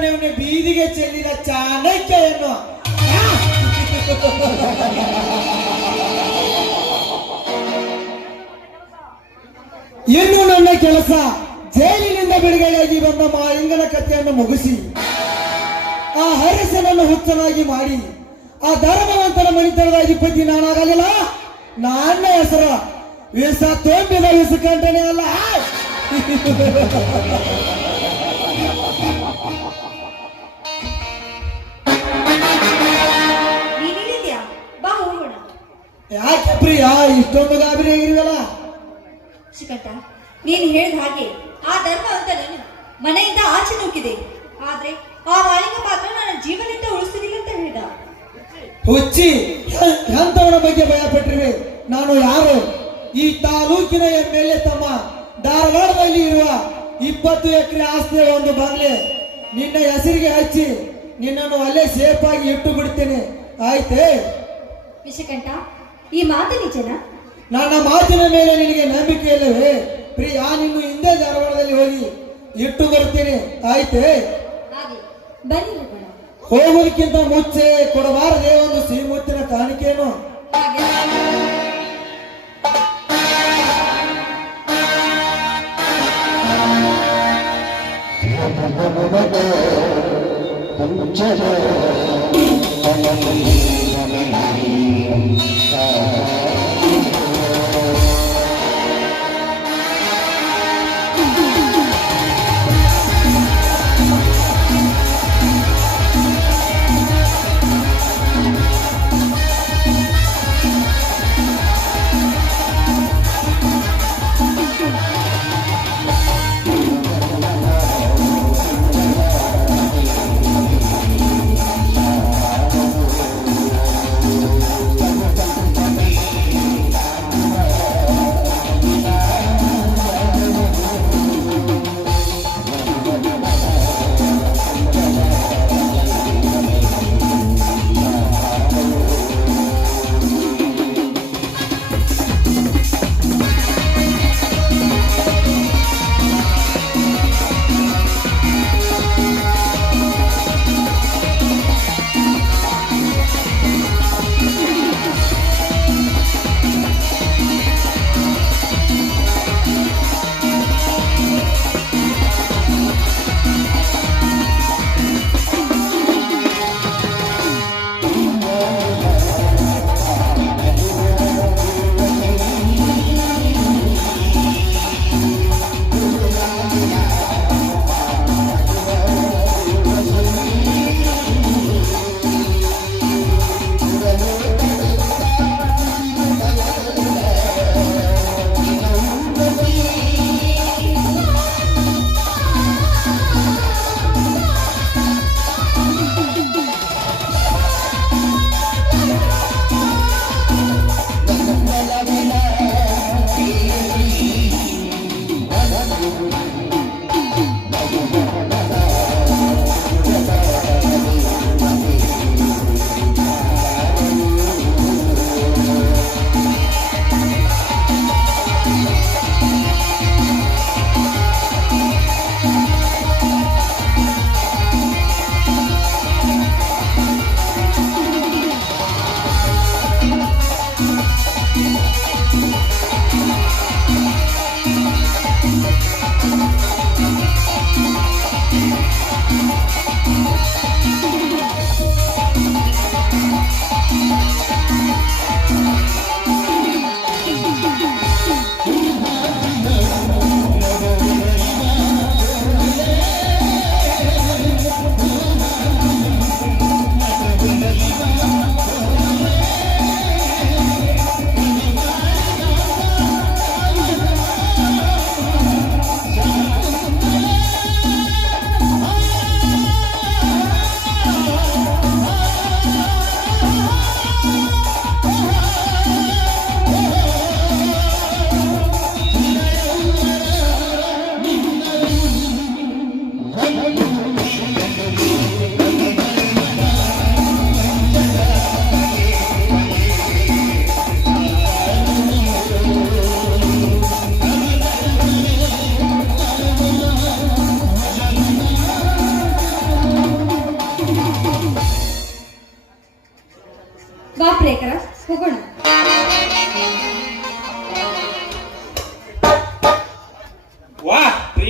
ಮನೆಯವನ್ನೇ ಬೀದಿಗೆ ಚೆಲ್ಲಿದ ಚಾಣಕ್ಯವನ್ನು ಇನ್ನು ನನ್ನ ಕೆಲಸ ಜೈಲಿನಿಂದ ಬಿಡುಗಡೆಯಾಗಿ ಬಂದ ಮಾಳಿಂಗನ ಕಥೆಯನ್ನು ಮುಗಿಸಿ ಆ ಹರಿಸನನ್ನು ಹುಚ್ಚನಾಗಿ ಮಾಡಿ ಆ ಧರ್ಮವಂತನ ಮಣಿತನದ ಅಧಿಪತಿ ನಾನಾಗಲಿಲ್ಲ. ನನ್ನ ಹೆಸರು ವಿಷ ತುಂಬಿದ ವಿಷ ಕಂಠನೆ ಅಲ್ಲ. ಯಾಕೆ ಪ್ರಿಯ ಇಷ್ಟೊಂದು ಗಾಬರಿ ಆಗಿರುವಲ್ಲ? ಶ್ರೀಕಂಠ, ನೀನು ಹೇಳಿದ ಹಾಗೆ ಆ ಧರ್ಮವಂತನನ್ನು ಮನೆಯಿಂದ ಆಚೆ ನೂಕಿದೆ. ಆದ್ರೆ ಆ ಮಾಳಿಂಗ ಮಾತ್ರ ನನ್ನ ಜೀವನದಿಂದ ಉಳಿಸುವುದಿಲ್ಲ ಅಂತ ಹೇಳಿದ. ಹುಚ್ಚಿ, ಎಂತವನ ಬಗ್ಗೆ ಭಯ ಪಟ್ಟಿರುವೆ? ನಾನು ಯಾರು? ಈ ತಾಲೂಕಿನ ಮೇಲೆ ತಮ್ಮ ಧಾರವಾಡದಲ್ಲಿ ಇರುವ 20 ಎಕರೆ ಆಸ್ತಿಯ ಒಂದು ಬಂಗ್ಲೆ ನಿನ್ನ ಹೆಸರಿಗೆ ಹಚ್ಚಿ ನಿನ್ನನ್ನು ಅಲ್ಲೇ ಸೇಫ್ ಆಗಿ ಇಟ್ಟು ಬಿಡ್ತೇನೆ, ಆಯ್ತೇ? ವಿಷಕಂಠ, ಈ ಮಾತು ನಿಜನಾ? ನನ್ನ ಮಾತಿನ ಮೇಲೆ ನಿನಗೆ ನಂಬಿಕೆ ಇಲ್ಲವೇ ಪ್ರಿಯಾ? ನಿನ್ನು ಹಿಂದೆ ಧಾರವಾಡದಲ್ಲಿ ಹೋಗಿ ಇಟ್ಟು ಬರ್ತೇನೆ, ಆಯ್ತೇ? ಬನ್ನಿ ಹೋಗೋಣ. ಹೋಗೋದಕ್ಕಿಂತ ಮುಂಚೆ ಕೊಡಬಾರದೇ ಒಂದು ಸಿಹಿಮುತ್ತಿನ ಕಾಣಿಕೆಯನ್ನು?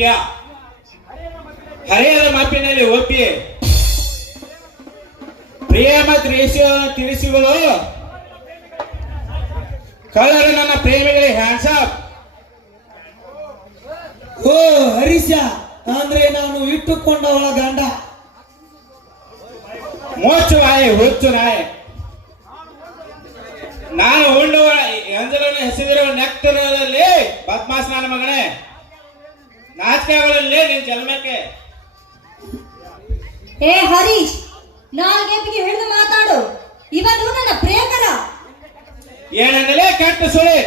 ಪ್ರಿಯ ಹರೆಯದ ಮಾಪಿನಲ್ಲಿ ಒಪ್ಪಿ ಪ್ರಿಯ ಮತ್ತು ರೇಷಿಯೋವನ್ನು ತಿಳಿಸುವುದು ಕಳ್ಳರು ನನ್ನ ಪ್ರೇಮಿಗಳಿಗೆ ಹ್ಯಾಂಡ್ಸಪ್. ಓ ಹರೀಶ, ಅಂದ್ರೆ ನಾನು ಇಟ್ಟುಕೊಂಡವಳ ಗಂಡ. ಮೋಚು ನಾಯಿ, ಹುಚ್ಚು ನಾಯಿ. ನಾನು ಉಂಡುವ ಎಂಜಲನ್ನು ಹೆಸರಿರುವ ನೆಕ್ತರಲ್ಲಿ ಬದ್ಮಾಸ್ ನನ್ನ ಮಗನೇ. ನಾಚಿಕೆಗಳಲ್ಲಿ ನಿನ್ ಜನ್ಮಕ್ಕೆ. ಏ ಹರೀಶ್, ನಾಲ್ಗೆಂಪಿಗೆ ಹಿಡಿದು ಮಾತಾಡು. ಇವನು ನನ್ನ ಪ್ರಿಯಕರ. ಏನಂದಲೇ ಕೆಟ್ಟ ಸುಳಿ.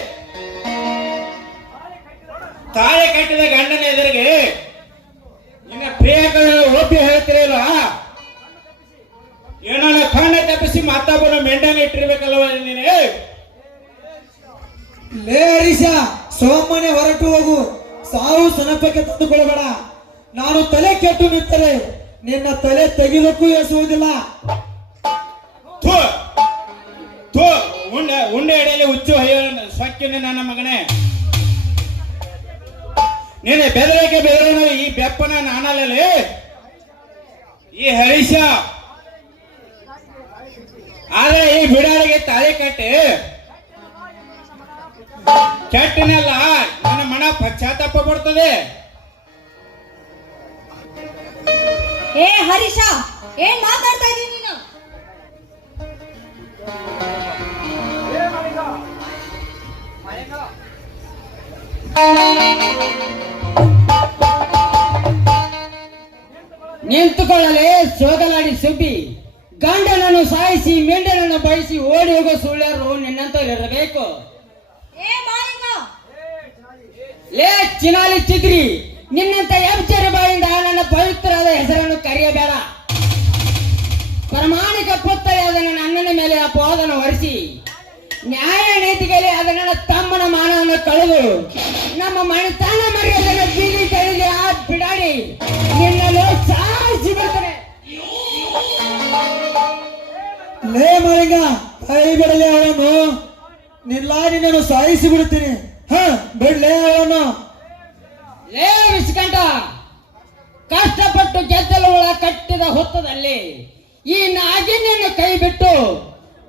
ತಾಳಿ ಕಟ್ಟಿದ ಗಂಡನ ಎದುರಿಗೆ ನಿನ್ನ ಪ್ರಿಯಕರ ಒಪ್ಪಿ ಹೇಳ್ತಿರಲ್ಲ. ಏನನ್ನ ಕಣ್ಣ ತಪ್ಪಿಸಿ ಮತ್ತೊಬ್ಬನ ಮೆಂಡನ ಇಟ್ಟಿರ್ಬೇಕಲ್ವ ನೀನೆ. ಲೇ ಹರೀಶ, ಸೋಮನೆ ಹೊರಟು ಹೋಗು. ಸಾವು ಸನಪಕ್ಕೆ ತಂದುಕೊಳ್ಳಬೇಡ. ನಾನು ತಲೆ ಕೆಟ್ಟು ನಿಂತರೆ ನಿನ್ನ ತಲೆ ತೆಗಿಲಕ್ಕೂ ಎಸುವುದಿಲ್ಲ. ಥೂ ಥೂ, ಉಂಡೆ ಎಡೆಯಲ್ಲಿ ಹುಚ್ಚು ಹಯ್ಯ ಸೊಕ್ಕಿನ ನನ್ನ ಮಗನೇ. ನೀನೆ ಬೆದರಿಕೆ ಬೆದರೋಣ ಈ ಬೆಪ್ಪನ ನಾನಲ್ಲೇ. ಈ ಹರೀಶ ಆದ್ರೆ ಈ ಬಿಡಾಳಿಗೆ ತಾಳಿ ಕಟ್ಟಿ ಕೆಟ್ಟನೆಲ್ಲ ನನ್ನ ಮನ ಪಶ್ಚಾತ್ತಾಪ ಪಡ್ತದೆ. ಏ ಹರೀಶ, ಏನ್ ಮಾತಾಡ್ತಾ ಇದೀನಿ ನೀನು? ನಿಂತುಕೊಳ್ಳಲೇ ಸೋಗಲಾಡಿ ಸುಬ್ಬಿ. ಗಂಡನನ್ನು ಸಾಯಿಸಿ ಮೆಂಡನನ್ನು ಬಯಸಿ ಓಡಿ ಹೋಗೋ ಸುಳ್ಳ್ಯಾರು ನಿನ್ನಂತವರಿರಬೇಕು. ಏ ಮಾಲಿಂಗ, ಲೇ ಚಿನಾಲಿ ಚಿದ್ರಿ, ನಿನ್ನಂತ ಎಬ್ಚರ ಬಾಯಿಂದ ನನ್ನ ಪವಿತ್ರವಾದ ಹೆಸರನ್ನು ಕರೆಯಬೇಡ. ಪ್ರಾಮಾಣಿಕ ಪುತ್ರಿಯಾದ ನನ್ನ ಅಣ್ಣನ ಮೇಲೆ ಅಪವಾದನ ಹೊರಿಸಿ ನ್ಯಾಯ ನೀತಿಗೆ ಆದ ನನ್ನ ತಮ್ಮನ ಮಾನವನ್ನು ಕಳೆದು ನಮ್ಮ ಮನೆತನ ಮರ್ಯಾದೆಯನ್ನು ಬೀದಿ ಕೈಲಿ ಆ ಬಿಡಾಡಿ ನಿನ್ನನ್ನು ಸಾಯಿಸಿ ಬರ್ತಾನೆ. ಲೇ ಮಾಲಿಂಗ, ಕೈ ಬಿಡಲೇ ಅವನು. ನಿಲ್ಲಾಡಿ ನಾನು ಸಾಯಿಸಿ ಬಿಡುತ್ತೀನಿ. ಬಿಡ್ಲೇ ಅವನು. ಲೇ ವಿಸ್ಕಂಠ, ಕಷ್ಟಪಟ್ಟು ಗೆದ್ದಲುಗಳ ಕಟ್ಟಿದ ಹೊತ್ತದಲ್ಲಿ ಈ ನಾಗಿನಿಯನ್ನು ಕೈ ಬಿಟ್ಟು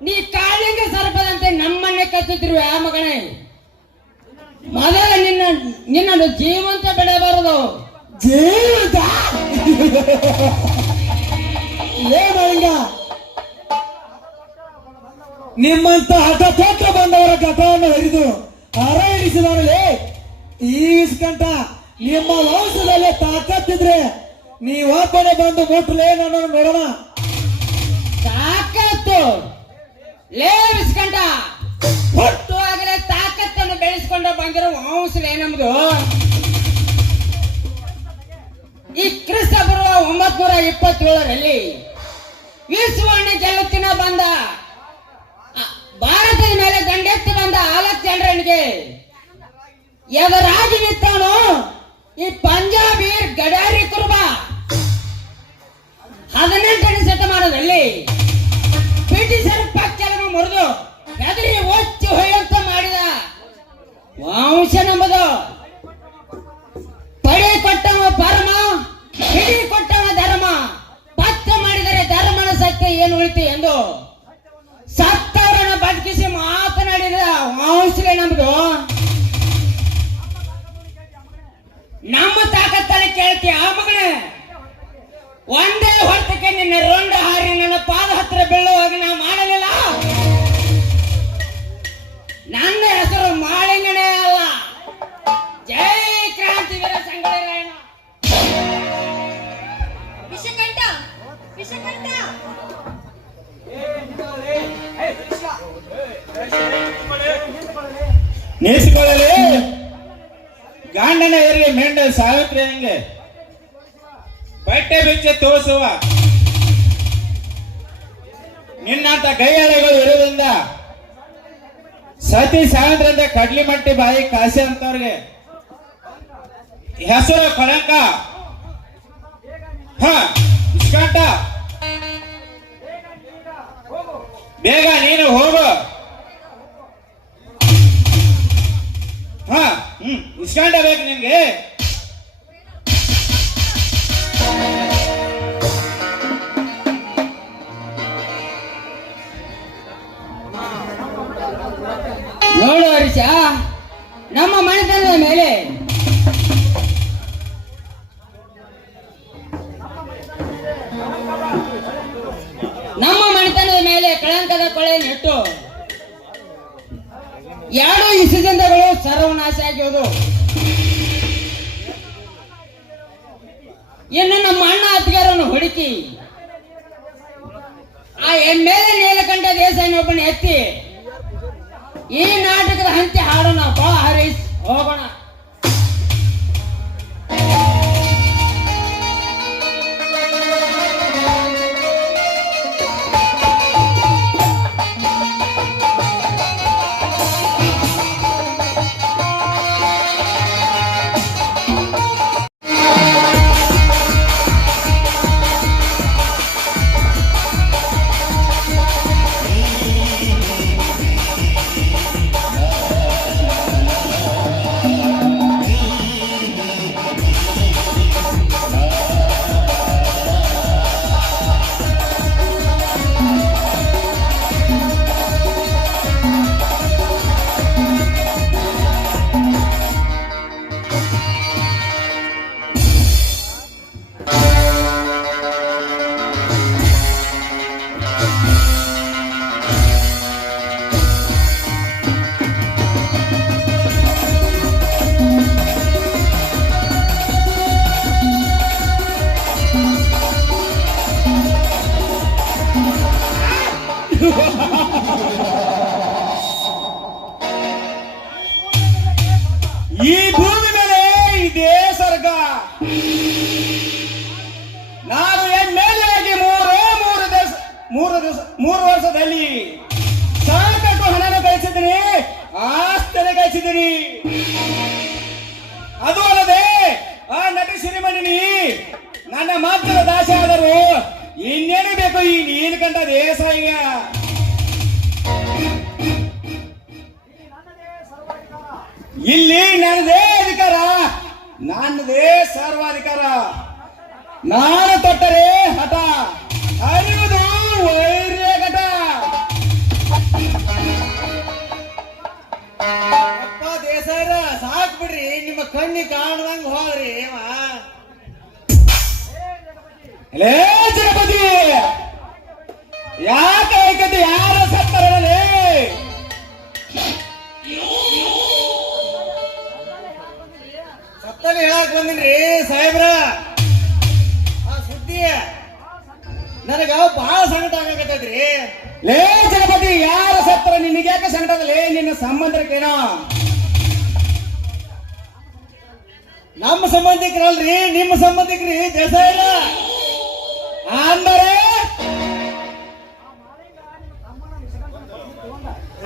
ನೀ ಕಾಳಿಂಗ ಸರ್ಪದಂತೆ ನಮ್ಮನ್ನೇ ಕಚ್ಚುತ್ತಿರುವ ಆ ಮಗನೇ. ಮೊದಲ ನಿನ್ನನ್ನು ಜೀವಂತ ಬೆಳೆಯಬಾರದು. ಜೀವಂತ? ಲೇ ಮಾಲಿಂಗ, ನಿಮ್ಮಂತ ಹಠ ಬಂದವರ ಘಟವನ್ನು ಹರಿದು ಹರ ಹಿಡಿಸಿದವರಲ್ಲೇ ಈ ಇಸ್ಕಂಠ. ನಿಮ್ಮ ವಂಶದಲ್ಲೇ ತಾಕತ್ತಿದ್ರೆ ನೀವೊಬ್ಬನೇ ಬಂದು ಮುಟ್ಲೇ ನನ್ನನ್ನು ನೋಡೋಣ. ತಾಕತ್ತು? ಲೇ ವಿಸ್ಕಂಠ, ಹುಟ್ಟುವಾಗಲೇ ತಾಕತ್ತನ್ನು ಬೆಳೆಸಿಕೊಂಡು ಬಂದಿರೋ ವಂಶಲೇ ನಮ್ದು. ಈ ಕ್ರಿಸ್ತ ಬರುವ 927ರಲ್ಲಿ ವಿಶ್ವವನ್ನು ಗೆಲ್ಲುತ್ತಿನ ಬಂದ ಭಾರತದ ಮೇಲೆ ದಂಡೆತ್ತಿ ಬಂದ ಅಲೆಕ್ಸಾಂಡರನಿಗೆ ಎದುರಾಗಿ ನಿಂತವನು ಈ ಪಂಜಾಬಿ ಗಡಾರಿ ಕುರುಬ. 18ನೇ ಶತಮಾನದಲ್ಲಿ ಬ್ರಿಟಿಷರ ಪಕ್ಷವನ್ನು ಮುರಿದು ಹೆದರಿ ಒಚ್ಚಿ ಹೊಯ್ಯಂತ ಮಾಡಿದ ವಂಶ ನಂಬುದು. ಪಡೆ ಕೊಟ್ಟವ ಪರಮ, ಹಿಡಿ ಕೊಟ್ಟವ ಧರ್ಮ. ಪತ್ತ ಮಾಡಿದರೆ ಧರ್ಮನ ಸತ್ಯ ಏನು ಉಳಿತು ಎಂದು ಸತ್ತವರನ್ನು ಬದುಕಿಸಿ ಮಾತನಾಡಿದ ವಂಶವೇ ನಮ್ದು. ನಮ್ಮ ತಾಕತ್ತಲ್ಲಿ ಕೇಳ್ತಿ ಆ ಮಗನೇ. ಒಂದೇ ಹೊರತಕ್ಕೆ ನಿನ್ನ ರೊಂಡ ಹಾರಿ ನನ್ನ ಪಾದ ಹತ್ತಿರ ಬೀಳುವಾಗ ನಾವು ಮಾಡಲಿಲ್ಲ. ನನ್ನ ಹೆಸರು ಮಾಳಿಂಗನೇ ಅಲ್ಲ. ಜೈ ಕ್ರಾಂತಿವೀರ ಸಂಗೊಳ್ಳಿ ರಾಯಣ್ಣ. ವಿಷಕಂಠ, ವಿಷಕಂಠ, ನೇಸಿಕೊಳ್ಳಲಿ. ಗಂಡನ ಎದುರಿಗೆ ಮೆಂಡ ಸಾವಿತ್ರಿ ಹಂಗೆ ಬಟ್ಟೆ ಬಿಚ್ಚಿ ತೋರಿಸುವ ನಿನ್ನಂತ ಗೈಯಾಳಿಗಳು ಇರುವುದರಿಂದ ಸತಿ ಸಾವಿತ್ರಿಂದ ಕಡ್ಲಿ ಮಟ್ಟಿ ಬಾಯಿ ಕಾಸಿ ಅಂತವ್ರಿಗೆ ಹೆಸರು ಕಳಂಕ. ಇಸ್ಕಂಠ, ಬೇಗ ನೀನು ಹೋಗು. ಇಸ್ಕಂಠ ಬೇಕು ನಿನ್ಗೆ. ದೇಶ ನಮ್ಮ ಮನೆತನದ ಮೇಲೆ ಕಳಂಕದ ಕೊಳೆ ನೆಟ್ಟು ಎರಡು ಇಸದಿಂದಗಳು ಸರ್ವನಾಶ ಆಗಿರುವುದು. ಇನ್ನು ನಮ್ಮ ಅಣ್ಣ ಅತ್ತಿಗೆರನ್ನು ಹುಡುಕಿ ಆ ಮೇಲೆ ನೀಲಕಂಠ ದೇಸಾಯಿನೊಬ್ಬನ ಎತ್ತಿ ಈ ನಾಟಕದ ಹಂತೆ ಹಾಡೋಣ. ಬಾ ಹರೀಶ್, ಹೋಗೋಣ. ಈ ಭೂಮಿ ಮೇಲೆ ಇದೇ ಸ್ವರ್ಗ. ನಾನು ಎಮ್ಮೆಲ್ಲೆಯಾಗಿ ಮೂರು ವರ್ಷದಲ್ಲಿ ಸಾಕಷ್ಟು ಹಣನ ಗಳಿಸಿದ್ದೀನಿ, ಆಸ್ತಿನ ಗಳಿಸಿದ್ದೀನಿ. ಅದು ಅಲ್ಲದೆ ಆ ನಟಿ ಸಿರಿಮಣಿ ನನ್ನ ಮಾತ್ರ ದಾಸ ಆದರೂ ಇನ್ನೇನು ಬೇಕು ಈ ನೀಲಕಂಠ ದೇಸಾಯಿಗ. ಇಲ್ಲಿ ನನ್ನದೇ ಅಧಿಕಾರ, ನನ್ನದೇ ಸರ್ವಾಧಿಕಾರ. ನಾನು ತೊಟ್ಟರೆ ಹಠ, ಅರಿಯುವುದು ವೈರ್ಯ ಘಟ. ಅಪ್ಪ ದೇಸಾಯರ ಸಾಕ್ ಬಿಡ್ರಿ, ನಿಮ್ಮ ಕಣ್ಣಿ ಕಾಣದಂಗ ಹೋಗ್ರಿ. ಲೇ ಜಗಪತಿ, ಯಾಕೆ ಐಕತಿ ಯಾರ ಸತ್ತರಲೇ? ಸತ್ತಲ್ಲಿ ಹೇಳಕ್ ಬಂದಿನ್ರಿ ಸಾಹೇಬ್ರ. ಆ ಸುದ್ದಿ ನನಗ ಬಹಳ ಸಂಕಟ ಆಗಕತ್ತೈತ್ರಿ. ಲೇ ಜಗಪತಿ, ಯಾರ ಸತ್ತರ ನಿನಗೆ ಯಾಕೆ ಸಂಕಟದಲ್ಲಿ? ನಿನ್ನ ಸಂಬಂಧಕ್ಕೇನೋ? ನಮ್ಮ ಸಂಬಂಧಿಕರಲ್ರಿ, ನಿಮ್ಮ ಸಂಬಂಧಿಕರಿ ದೇಸಾಯರ. ಅಂದರೆ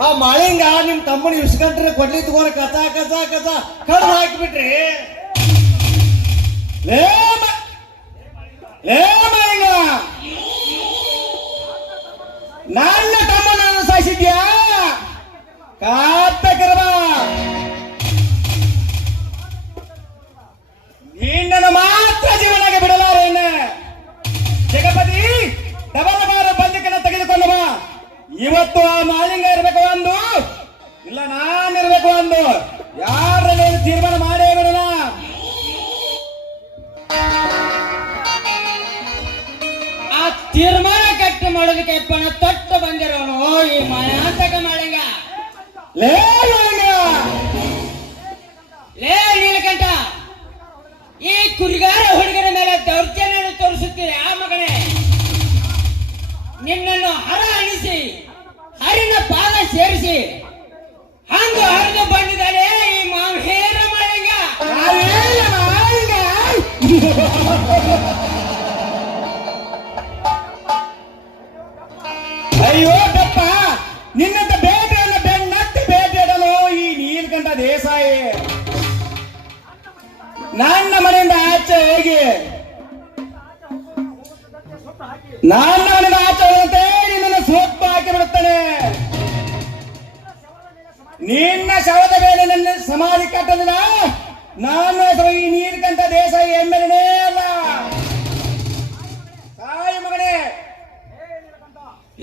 ಆ ಮಾಳಿಂಗ ನಿಮ್ ತಮ್ಮನ ಇಸ್ಕೊಂಡ್ರೆ ಕೊಡ್ಲಿ ತಗೋರ ಕಸ ಕಸ ಕಸ ಕಡ್ದು ಹಾಕಿಬಿಟ್ರಿ. ಲೇ ಮಾಳಿಂಗ, ನನ್ನ ತಮ್ಮನನ್ನು ಸಾಯಿಸಿದ್ಯಾ? ಕಾರ್ತಕರ್ಮ, ನಿನ್ನನ್ನು ಮಾತ್ರ ಜೀವನಾಗೆ ಬಿಡಲಾರೇನ. ಜಗಪತಿ, ಡಬಲ್ ಬಾರ ಬಂದಿಕನ್ನು ತೆಗೆದುಕೊಂಡು ಬಾ. ಇವತ್ತು ಆ ಮಾಲಿಂಗ ಇರಬೇಕು ಒಂದು, ಇಲ್ಲ ನಾನಿರ್ಬೇಕು ಒಂದು. ಯಾರಲ್ಲಿ ತೀರ್ಮಾನ ಮಾಡೇ ಬಿಡೋಣ. ಆ ತೀರ್ಮಾನ ಕಟ್ಟಿ ಮಾಡೋದಕ್ಕೆ ಪಣ ತೊಟ್ಟು ಬಂದಿರೋನು ಈ ಮಾಯಾಂತಕ ಮಾಳಿಂಗ. ಲೇ ಮಾಲಿಂಗ, ಲೇ ನೀಲಕಂಠ, ಈ ಕುರಿಗಾರ ಹುಡುಗನ ಮೇಲೆ ದೌರ್ಜನ್ಯ ತೋರಿಸುತ್ತೀರಿ. ಆ ಮಗನೇ, ನಿನ್ನನ್ನು ಹರ ಅಣಿಸಿ ಹರಿನ ಪಾದ ಸೇರಿಸಿ ಹಂಗು ಹರಿದು ಬಂದಿದ್ದಾನೆ ಈ ಮಾಂಸೇರ ಮಾಳಿಂಗ. ಮಾಲಿಂಗ. ಅಯ್ಯೋ ದಪ್ಪ, ನಿನ್ನಂತ ಬೇಟೆಯನ್ನು ಬೆನ್ನತ್ತಿ ಬೇಟೆಡಲು ಈ ನೀಲಕಂಠ ದೇಸಾಯಿ ನನ್ನ ಮನೆಯಿಂದ ಆಚೆ ಹೋಗಿ, ನನ್ನ ಮನೆಯಿಂದ ಆಚೆ ಹೋದಂತೆ ನಿನ್ನನ್ನು ಸೊಪ್ಪು ಹಾಕಿ ಬಿಡುತ್ತಾನೆ. ನಿನ್ನ ಶವದ ಮೇಲೆ ನನ್ನ ಸಮಾಧಿ ಕಟ್ಟಲಿಲ್ಲ. ನನ್ನ ಹೆಸರು ಈ ನೀಲಕಂಠ ದೇಸಾಯಿ ಎಮ್ಮೆಲನೇ ಅಲ್ಲ. ಸಾಯಿ ಮಗನೇ.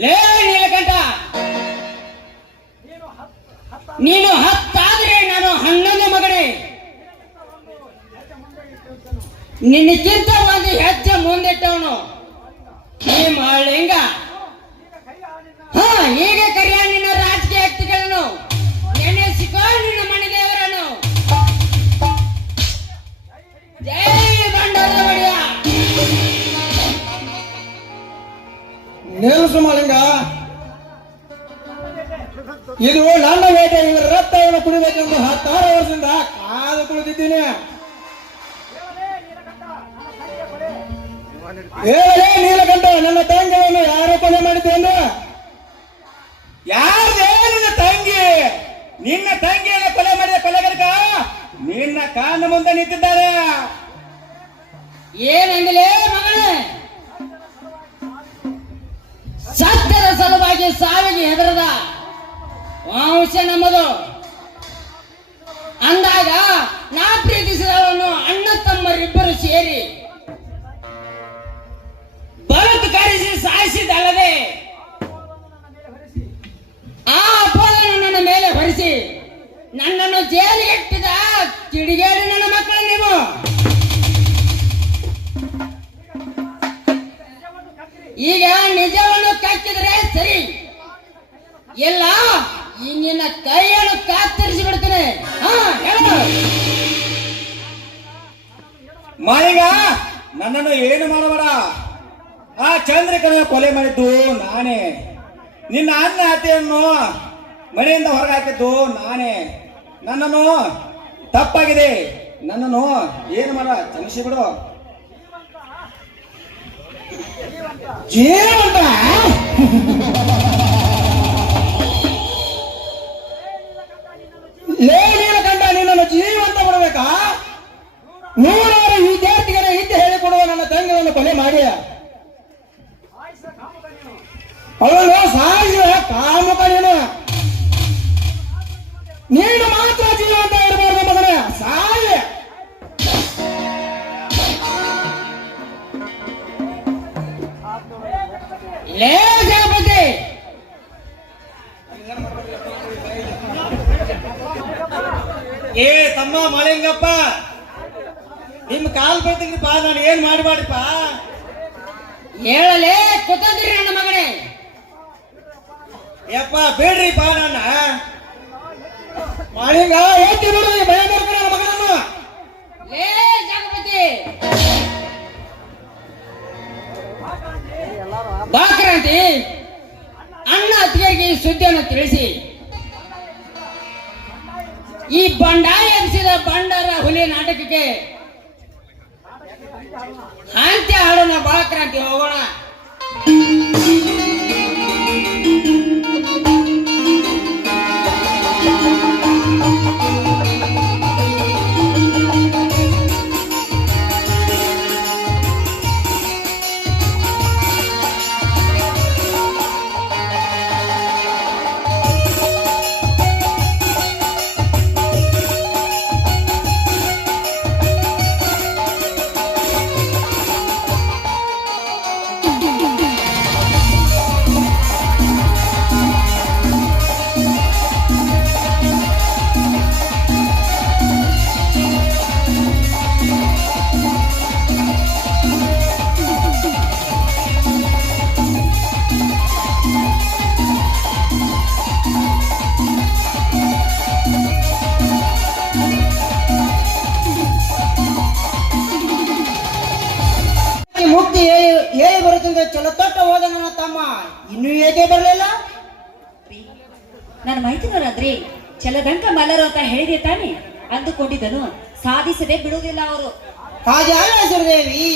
ಲೇ ನೀಲಕಂಠ, ನೀನು 10 ಆದ್ರೆ ನಾನು 11 ಮಗನೇ. ನಿನ್ನಕ್ಕಿಂತ ಒಂದು ಹೆಜ್ಜೆ ಮುಂದಿಟ್ಟವನು ಈ ಮಾಳಿಂಗ. ಈಗ ಕರಿಯ ನಿನ್ನ ರಾಜಕೀಯ ವ್ಯಕ್ತಿಗಳನ್ನು, ನೆನೆಸಿಕೋ ನಿನ್ನ ಮನೆ ದೇವರನ್ನು. ಜೈ ಬಂಡಾರದ ಒಡೆಯ. ನಿಲ್ಸು ಮಾಲಿಂಗ, ಇದು ನನ್ನ ಬೇಟೆ. ಇವರ ರಕ್ತವನ್ನು ಕುಡಿಬೇಕೆಂದು 16 ವರ್ಷದಿಂದ ಕಾದು ಕುಳಿತಿದ್ದೀನಿ. ಹೇಳಲೇ ನೀಲಕಂಠ, ನನ್ನ ತಂಗಿಯನ್ನು ಯಾರು ಕೊಲೆ ಮಾಡಿದ್ದೇನೆ? ಯಾರೇ ನಿನ್ನ ತಂಗಿ? ನಿನ್ನ ತಂಗಿಯನ್ನು ಕೊಲೆ ಮಾಡಿದ ಕೊಲೆಗರಕ ನಿನ್ನ ಕಾನ ಮುಂದೆ ನಿಂತಿದ್ದಾರೆ. ಏನಂದಲೇ ಮಗಳೇ? ಸತ್ಯದ ಸಲುವಾಗಿ ಸಾವಿಗೆ ಹೆದರದ ವಂಶ ನಮ್ಮದು ಅಂದಾಗ ನಾ ಪ್ರೀತಿಸಿದವನು ಅಣ್ಣ ತಮ್ಮರಿಬ್ಬರು ಸೇರಿ ಬಲತ್ತು ಕರೆಸಿ ಸಾಯಿಸಿದಲ್ಲದೆ ಆ ಅಪೋದನ್ನು ನನ್ನ ಮೇಲೆ ಹೊರಿಸಿ ನನ್ನನ್ನು ಜೈಲಿಗೆ ಇಟ್ಟಿದ ಕಿಡಿಗೇಡಿ ನನ್ನ ಮಕ್ಕಳು ನೀವು. ಈಗ ನಿಜವನ್ನು ಕಕ್ಕಿದ್ರೆ ಸರಿ, ಇಲ್ಲ ಈ ನಿನ್ನ ಕೈಯನ್ನು ಕತ್ತರಿಸಿ ಬಿಡ್ತೇನೆ. ಹೇಳು ಮಾಳಿಂಗ, ನನ್ನನ್ನು ಏನು ಮಾಡಬೇಡ. ಆ ಚಂದ್ರಿಕನ ಕೊಲೆ ಮಾಡಿದ್ದು ನಾನೇ. ನಿನ್ನ ಅನ್ನ ಅತ್ತೆಯನ್ನು ಮನೆಯಿಂದ ಹೊರಗೆ ಹಾಕಿದ್ದು ನಾನೇ. ನನ್ನನ್ನು ತಪ್ಪಾಗಿದೆ, ನನ್ನನ್ನು ಏನು ಮಾಡ ಕ್ಷಮಿಸಿ ಬಿಡು. ಜೀವಂತ ಲೇ ನೀಲಕಂಠ, ನಿನ್ನನ್ನು ಜೀವಂತ ಬಿಡಬೇಕಾ? 100 ವಿದ್ಯಾರ್ಥಿಗಳ ವಿದ್ಯೆ ಹೇಳಿಕೊಡುವ ನನ್ನ ತಂಗಿಯನ್ನು ಕೊಲೆ ಮಾಡಿ ಅವಳು ಸಾಯಿಸುವ ಕಾಮುಕ ನೀನು ಮಾತ್ರ ಜೀವಂತ ಇರಬಾರ್ದು ಮಗನೇ, ಸಾಯಿ. ಲೇ ಜಗಪತಿ, ಏ ತಮ್ಮ ಮಾಳಿಂಗಪ್ಪ, ನಿಮ್ ಕಾಲ್ ಬೀಳ್ತಿದ್ರಿಪ್ಪ, ನಾನು ಏನ್ ಮಾಡಿಪ್ಪ? ಹೇಳಲೇ ಕುತಂದ್ರಿ ನನ್ನ ಮಗನೇ. ಯಪ್ಪ ಬೇಡ್ರಿಪ್ಪ ನನ್ನ ಮಾಳಿಂಗ, ಎತ್ತಿ ಬಿಡು ಈ ಭಯ ಬರ್ತಾನೆ ನನ್ನ ಮಗನನ್ನು. ಲೇ ಜಗಪತಿ, ಬಾಕ್ರಾಂತಿ ಅಣ್ಣ ಅತ್ತಿಗೆಗೆ ಈ ಸುದ್ದಿಯನ್ನು ತಿಳಿಸಿ ಈ ಬಂಡಾಯ ಎಬ್ಸಿದ ಬಂಡಾರ ಹುಲಿ ನಾಟಕಕ್ಕೆ ಅಂತ್ಯ ಹಾಡೋಣ. ಬಾಕ್ರಾಂತಿ ಹೋಗೋಣ. ಮುಕ್ತಿ ಹೇಳಿ ಬರುತ್ತಿದ್ದ ಚಲೋ ತೊಟ್ಟ ಹೋದ ನನ್ನ ತಮ್ಮ ಇನ್ನೂ ಏಕೆ ಬರಲಿಲ್ಲ? ನನ್ನ ಮೈತಿನವರಾದ್ರೆ ಚಲದಂಕ ಮಲ್ಲರು ಅಂತ ಹೇಳಿದೆ ತಾನೆ ಅಂದುಕೊಂಡಿದ್ದನು. ಸಾಧಿಸದೆ ಬಿಡುವುದಿಲ್ಲ ಅವರು. ಹಾಗೆ ದೇವಿ,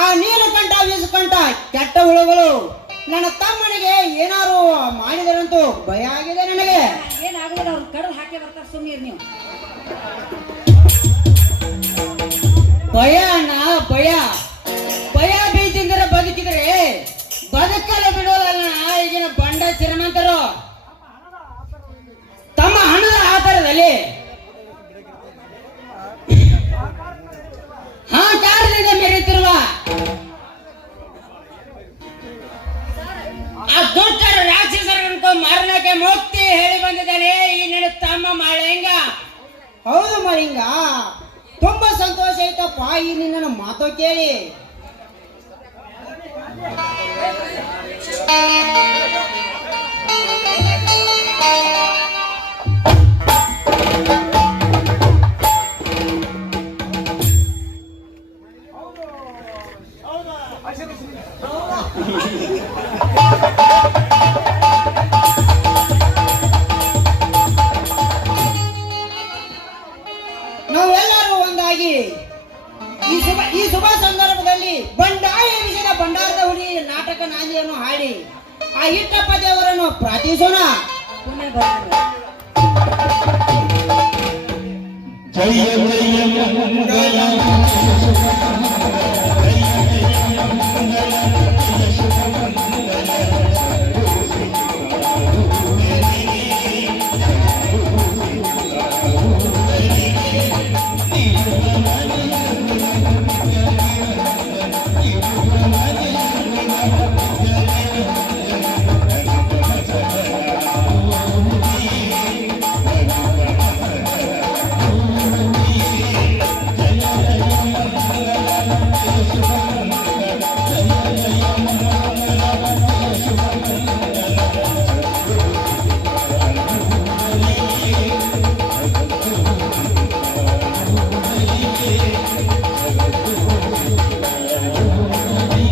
ಆ ನೀಲಕಂಠ ವೀಸಕಂಠ ಕೆಟ್ಟ ಹುಳುಗಳು ನನ್ನ ತಮ್ಮನಿಗೆ ಏನಾರು ಮಾಡಿದರಂತೂ ಭಯ ಆಗಿದೆ ನನಗೆ. ಏನಾಗಲ್ಲ, ಅವ್ರು ಕಡಲು ಹಾಕಿ ಬರ್ತಾರೆ, ಸುಮ್ಮನೆ ನೀವು. ಭಯ ಅಣ್ಣ, ಭಯ ಭಯ ಬೀಜಂದ್ರೆ ಬದುಕಿದ್ರೆ ಬದುಕಲ್ಲ ಬಿಡೋದಲ್ಲ. ಈಗಿನ ಬಂಡ ಶ್ರೀಮಂತರು ತಮ್ಮ ಹಣದ ಆಧಾರದಲ್ಲಿ ಕಾರಣದಿಂದ ಮೆರೆತಿರುವ ಆ ದುಷ್ಟರ ರಾಕ್ಷಸರನ್ನು ಮರಣಕ್ಕೆ ಮುಕ್ತಿ ಹೇಳಿ ಬಂದಿದ್ದಾನೆ ಈ ನಿನ್ನ ಮಾಲಿಂಗ ತುಂಬಾ ಸಂತೋಷ ಆಯ್ತಪ್ಪ ಈ ನಿನ್ನ ಮಾತು ಕೇಳಿ. ನಾವೆಲ್ಲರೂ ಒಂದಾಗಿ ಈ ಶುಭ ಸಂದರ್ಭದಲ್ಲಿ ಬಂಡಾಯ ವಿಷಯದ ಭಂಡಾರದ ಹುಡಿ ನಾಟಕ ನಾಂದಿಯನ್ನು ಹಾಡಿ ಆ ಇಟ್ಟಪ್ಪ ದೇವರನ್ನು ಪ್ರಾರ್ಥಿಸೋಣ. ಪುನಃ ಬರೋಣ. ಜಯ ಜಯ ಮಂಗಲ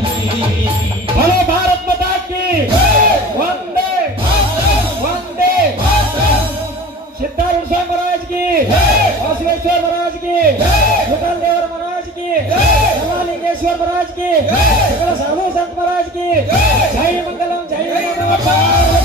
बोलो भारत माता की वंदे वंदे सिद्धारूढ़ स्वामी महाराज की बसवेश्वर महाराज की मुगल देवर महाराज की लिंगेश्वर महाराज की साधु संत महाराज की जय मंगलम जय मंगलम।